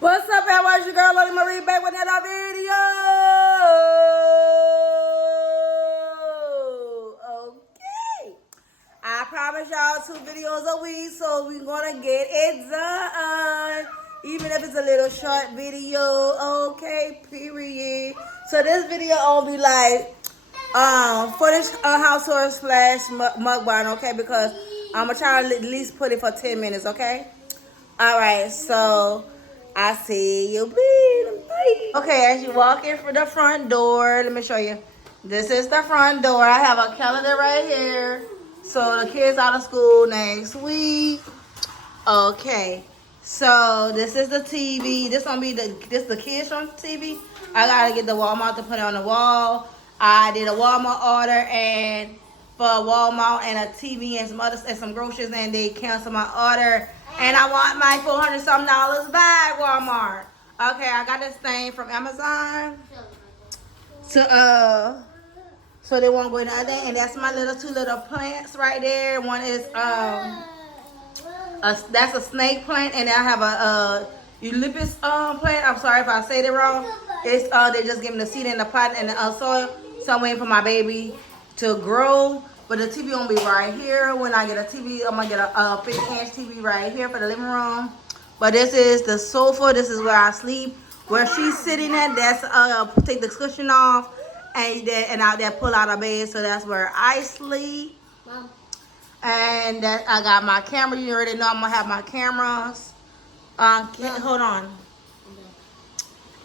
What's up, everyone? It's your girl, Lily Marie, back with another video. Okay. I promise y'all 2 videos a week, so we're going to get it done. Even if it's a little short video. Okay, period. So this video will be like Furnish house tour slash mukbang, okay? Because I'm going to try to at least put it for 10 minutes, okay? Alright, so I see you bleeding. Okay, as you walk in for the front door, let me show you. This is the front door. I have a calendar right here. So the kids out of school next week. Okay. So this is the TV. This the kids from TV. I gotta get the Walmart to put it on the wall. I did a Walmart order and for Walmart and a TV and some other and some groceries, and they canceled my order. And I want my $400 something back, Walmart. Okay, I got this thing from Amazon. So they won't go in the other, and that's my 2 little plants right there. One is that's a snake plant, and I have a eucalyptus plant. I'm sorry if I say it wrong. It's they just give me the seed in the pot and the soil. So I'm waiting for my baby to grow. But the TV gonna be right here. When I get a TV, I'm gonna get a 50-inch TV right here for the living room. But this is the sofa. This is where I sleep. Where she's sitting at, that's take the cushion off, and out there pull out a bed. So that's where I sleep. Mom. And that I got my camera. You already know I'm gonna have my cameras. Hold on.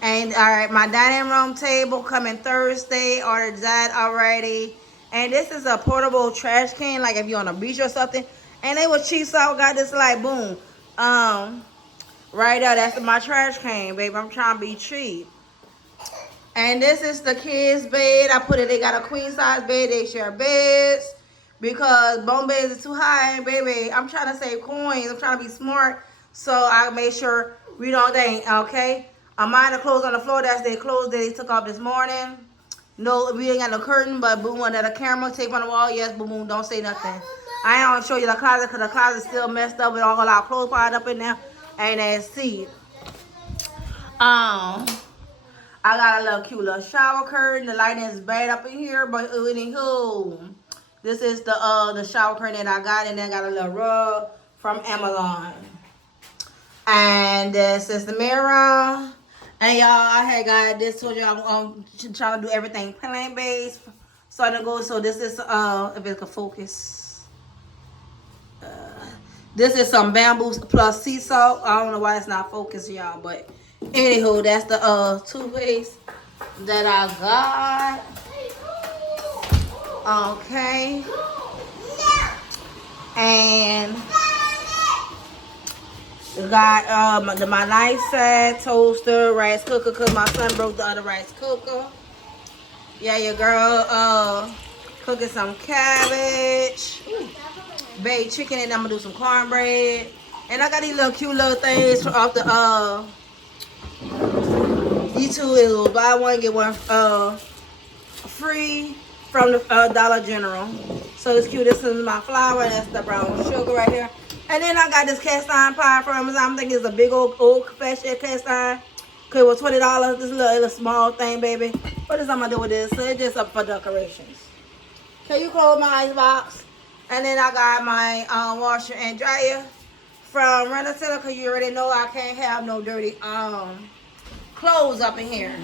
And all right, my dining room table coming Thursday. Ordered that already. And this is a portable trash can, like if you're on a beach or something. And they was cheap, so I got this like boom. Right there, that's my trash can, baby. I'm trying to be cheap. And this is the kids' bed. They got a queen size bed. They share beds because bunk beds is too high, baby. I'm trying to save coins. I'm trying to be smart. So I made sure we don't think, okay? Mine are clothes on the floor. That's their clothes that they took off this morning. No, we ain't got no curtain, but boom, under the camera, tape on the wall. Yes, boom, boom, don't say nothing. I ain't gonna show you the closet because the closet's still messed up with all our clothes piled up in there. And that's see. I got a little cute little shower curtain. The lighting is bad up in here, but anywho, this is the shower curtain that I got, and then I got a little rug from Amazon. And this is the mirror. And y'all, I had got this. Told you I'm trying to do everything plant based. Starting to go. So this is if it could focus. This is some bamboo plus sea salt. I don't know why it's not focused, y'all, but anywho, that's the toothpaste that I got. Okay. And got my nice set toaster, rice cooker, because my son broke the other rice cooker. Yeah, your girl cooking some cabbage, baked chicken, and I'm gonna do some cornbread. And I got these little cute little things off the these 2 is buy one get one free from the Dollar General. So it's cute. This is my flour. That's the brown sugar right here. And then I got this cast iron pie from Amazon. I'm thinking it's a big old fashioned cast iron. Cause it was $20. This little small thing, baby. What is I'm gonna do with this? So it's just up for decorations. Can you close my icebox? And then I got my washer and dryer from Rent-A-Center. Cause you already know I can't have no dirty clothes up in here.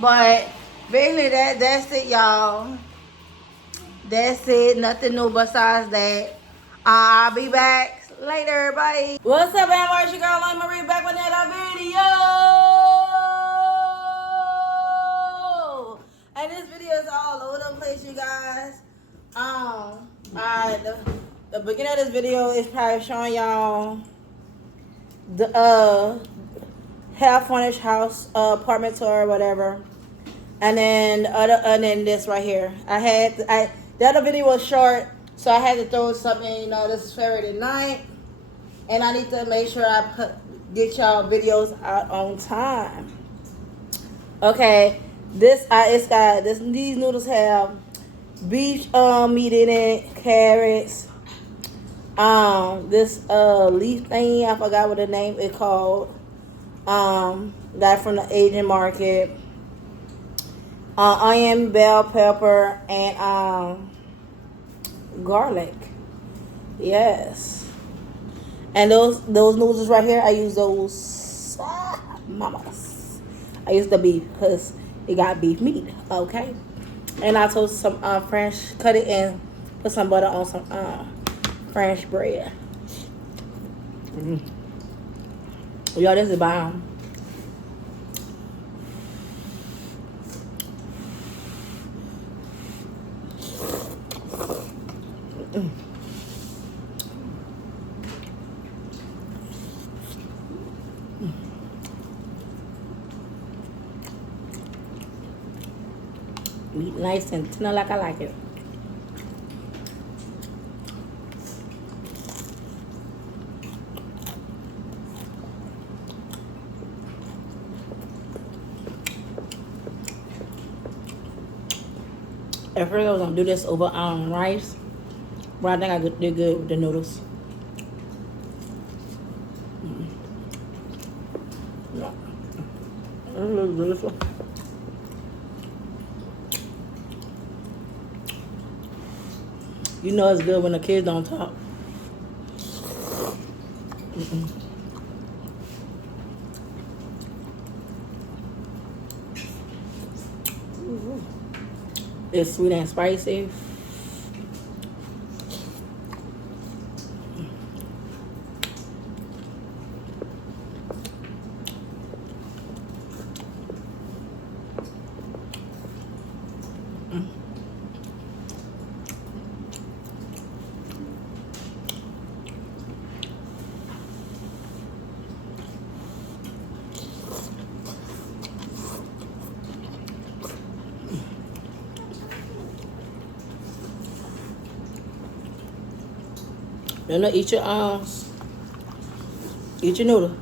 But basically that's it, y'all. That's it. Nothing new besides that. I'll be back later. Bye. What's up, everyone? It's your girl, Lily Marie, back with another video. And this video is all over the place, you guys. The beginning of this video is probably showing y'all the half furnished house apartment tour or whatever. And then this right here. The other video was short. So I had to throw something, you know, this is Saturday night. And I need to make sure I get y'all videos out on time. Okay, these noodles have beef meat in it, carrots, This leaf thing, I forgot what the name is called. Got from the Asian market. Onion, bell pepper, and garlic. Yes. And those noodles right here, I use those mamas. I use the beef because it got beef meat. Okay. And I toast some French, cut it and put some butter on some French bread. Mm. Y'all, this is bomb. Mm. Meat nice and tender like I like it. At first I was gonna do this over rice, but I think I did good with the noodles. Yeah. It looks beautiful. You know it's good when the kids don't talk. Mm-mm. It's sweet and spicy. You know, eat your noodle.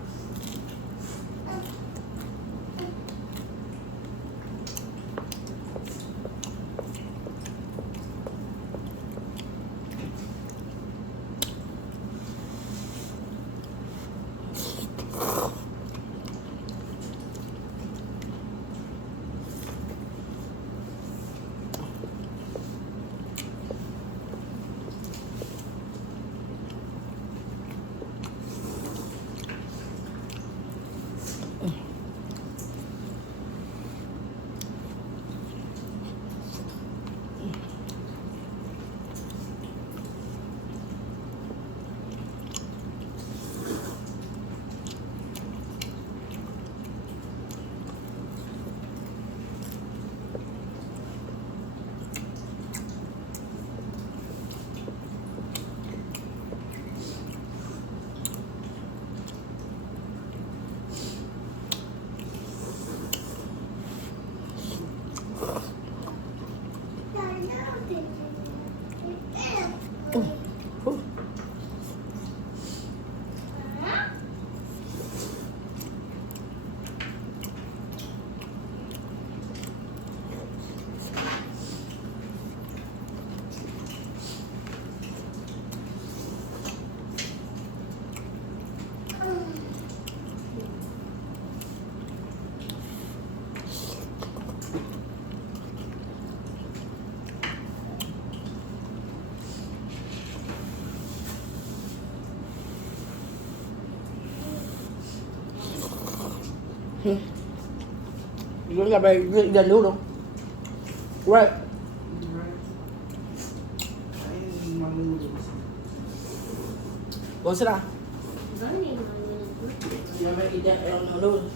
Hmm. You got the noodle. Right. Go sit down. You ever eat that noodle?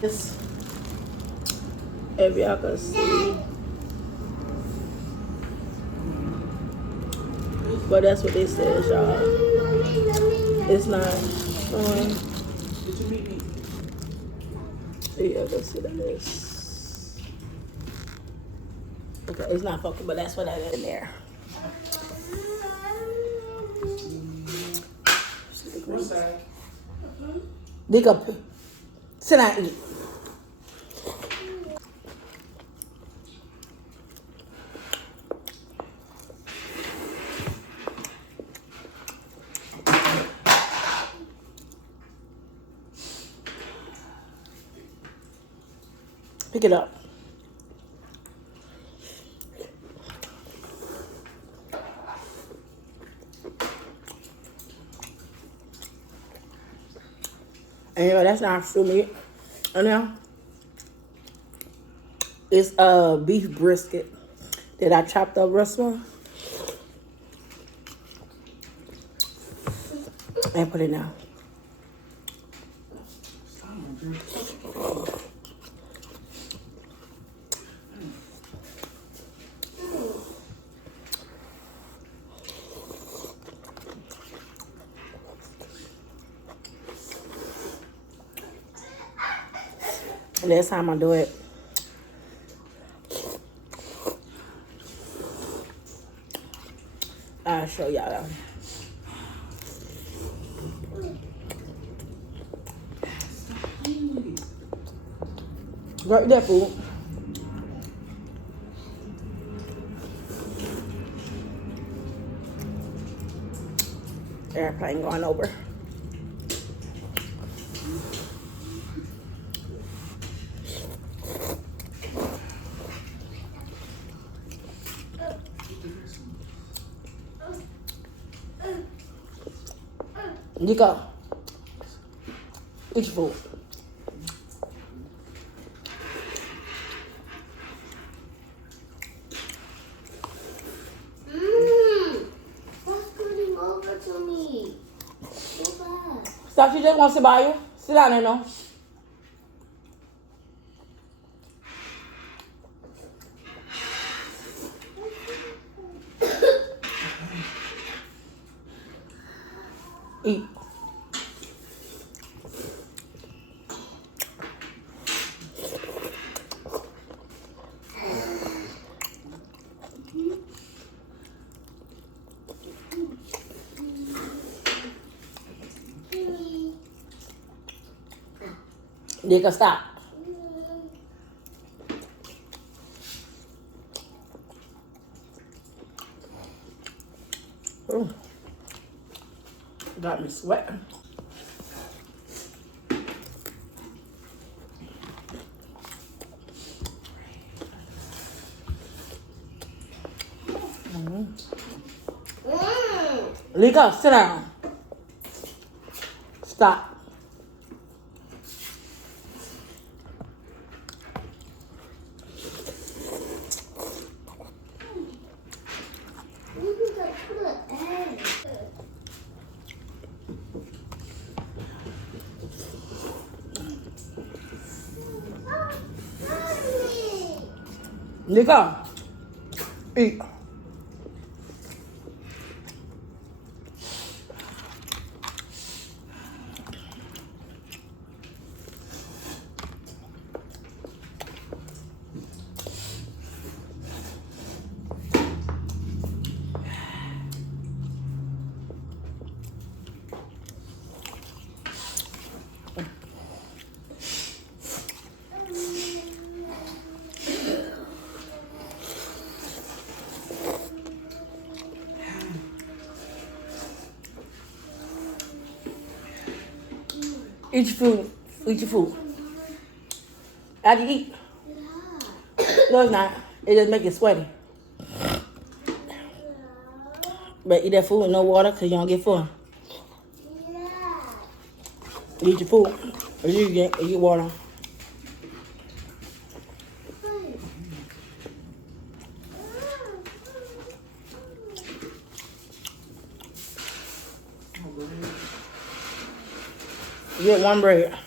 This, if y'all can see. But that's what it says, y'all. It's not showing. Yeah, let's see this. Okay, it's not focused, but that's what that is in there. Dig up. Sit down and eat. Pick it up. And you know, that's not true meat. And now, it's beef brisket that I chopped up restaurant and put it down. And next time I do it, I'll show y'all. Right there, food. Airplane going over. Nico, eat your food. What's coming over to me? So bad. Stop, she just wants to buy you. Sit down there now. Eat. Nico, stop. Ooh. Got me sweating. Nico, sit down. Stop. Nico, eat. Eat your food. Eat your food. After you eat. No, it's not. It just make you sweaty. But eat that food with no water because you don't get full. Eat your food. Or you get water. You get one bread.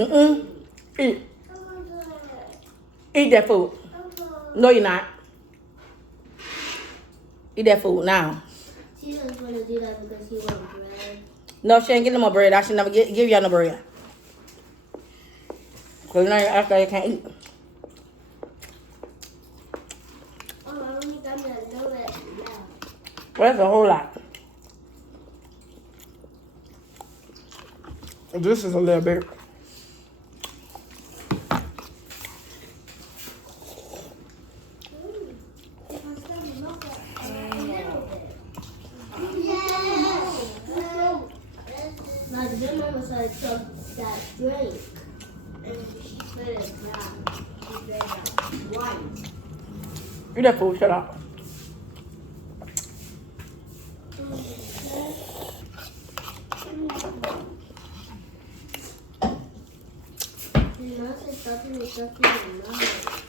Mm-mm. Eat. Eat that food. No, you're not. Eat that food now. She doesn't want to do that because she wants bread. No, she ain't getting no more bread. I should never give y'all no bread. Because now you act like you can't eat. Oh, I only got me a little bit. Yeah. Well, that's a whole lot. This is a little bit. Now, the mama started to that drink. And she put it down. She drank that wine. Eat that food. Shut up. Now she's stuffing stuff in your mouth.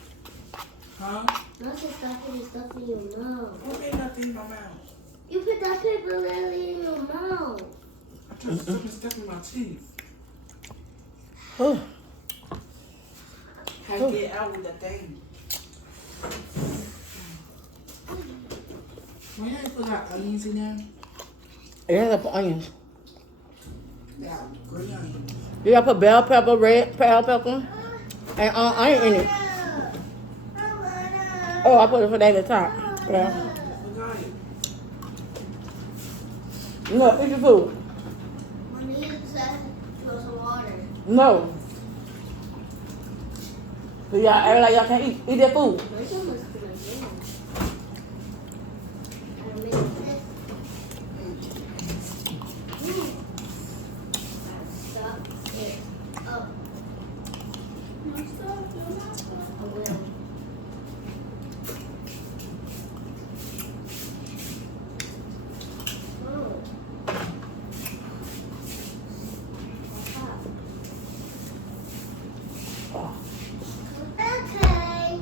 Huh? Now she's stuffing stuff in your mouth. What ain't nothing in my mouth? You put that paper lily in your mouth. I tried to stuff stuff in my teeth. Oh. How to get out with that thing? Why you ain't put like onions in there? You gotta put onions. Yeah, green onions. You gotta put bell pepper, red bell pepper, and onion in it. Oh, I put it for that at the top. Yeah. No, eat your food. Mommy said throw some water. No. So y'all act like y'all can't eat. Eat that food. My son was to my hand. I made this. Stop it. Oh. I will. Oh. Okay.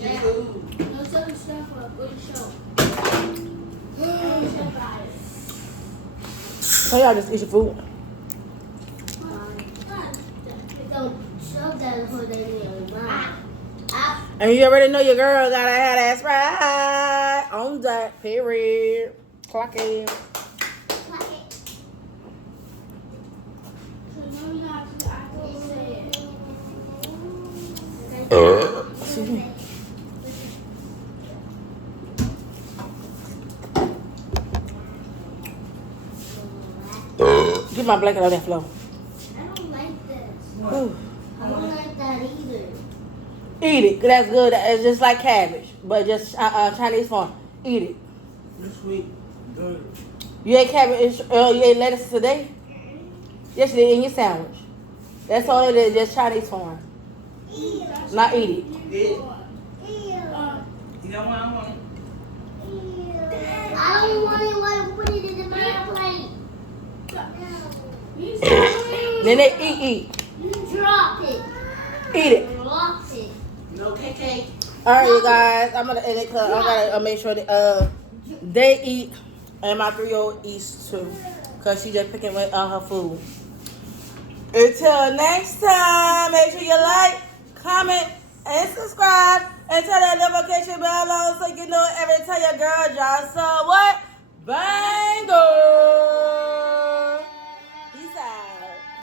Eat food. No certain stuff for a good show. So y'all just eat your food. Don't show that whole day in your mouth. And you already know your girl gotta have that Sprite on that. Period. Clock it. Excuse me. Get my blanket on that floor. I don't like this. Ooh. I don't like that either. Eat it, 'cause that's good. It's just like cabbage, but just Chinese form. Eat it. This week, good. You ate cabbage, you ate lettuce today? Yes, you did in your sandwich. That's all it is, just Chinese form. Not eat it. Eat. You know what I want? I don't want it while I'm putting it in my plate. Then they eat. You drop it. Eat it. Drop it. No cake. All right, you guys. I'm gonna end it because I gotta make sure that they eat and my 3-year-old eats too, cause she just picking with her food. Until next time, make sure you like, comment, and subscribe, and turn that notification bell on so you know every time your girl drops some what? Bango!